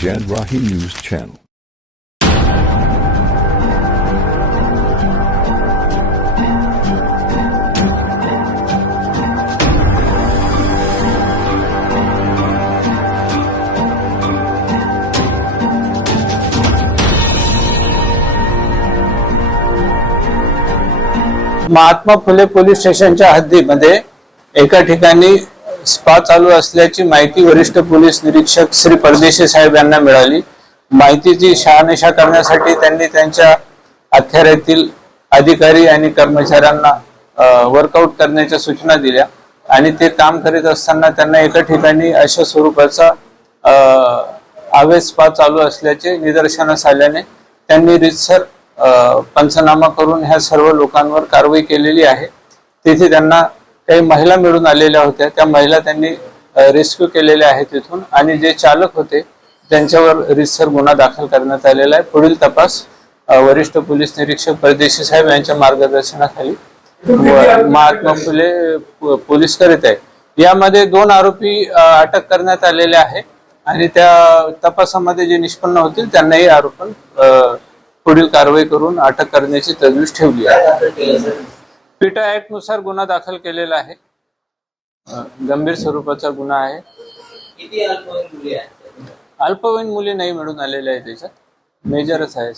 Janrahi News Channel. Mahatma Phule police स्टेशनच्या हद्दीमध्ये एका ठिकाणी स्पा चालू असल्याची माहिती वरिष्ठ पोलीस निरीक्षक श्री परदेशी साहेब यांना मिळाली। माहितीची शहानिशा करण्यासाठी त्यांनी त्यांच्या अखत्यारीतील अधिकारी आणि कर्मचाऱ्यांना वर्कआउट करण्याच्या सूचना दिल्या आणि ते काम करीत असताना त्यांना एका ठिकाणी अशा स्वरूपाचा अवैध स्पा चालू असल्याचे निदर्शनास आल्याने त्यांनी रीतसर पंचनामा करून ह्या सर्व लोकांवर कारवाई केलेली आहे। तिथे त्यांना काही महिला मिळून आलेल्या होत्या, त्या महिला त्यांनी रेस्क्यू केलेल्या आहेत तिथून आणि जे चालक होते त्यांच्यावर रीतसर गुन्हा दाखल करण्यात आलेला आहे। पुढील तपास वरिष्ठ पोलीस निरीक्षक परदेशी साहेब यांच्या मार्गदर्शनाखाली महात्मा फुले पोलीस करीत आहे। यामध्ये 2 आरोपी अटक करण्यात आलेले आहे आणि त्या तपासामध्ये जे निष्पन्न होतील त्यांनाही आरोपण पुढील कारवाई करून अटक करण्याची तजवीज ठेवली आहे। पीटा ऍक्ट नुसार गुन्हा दाखल केलेला आहे, गंभीर स्वरूपाचा गुन्हा आहे। किती अल्पवयीन मुली आहेत? अल्पवयीन मुली नाही मिळून आलेल्या आहेत, त्याच्यात मेजरच आहे।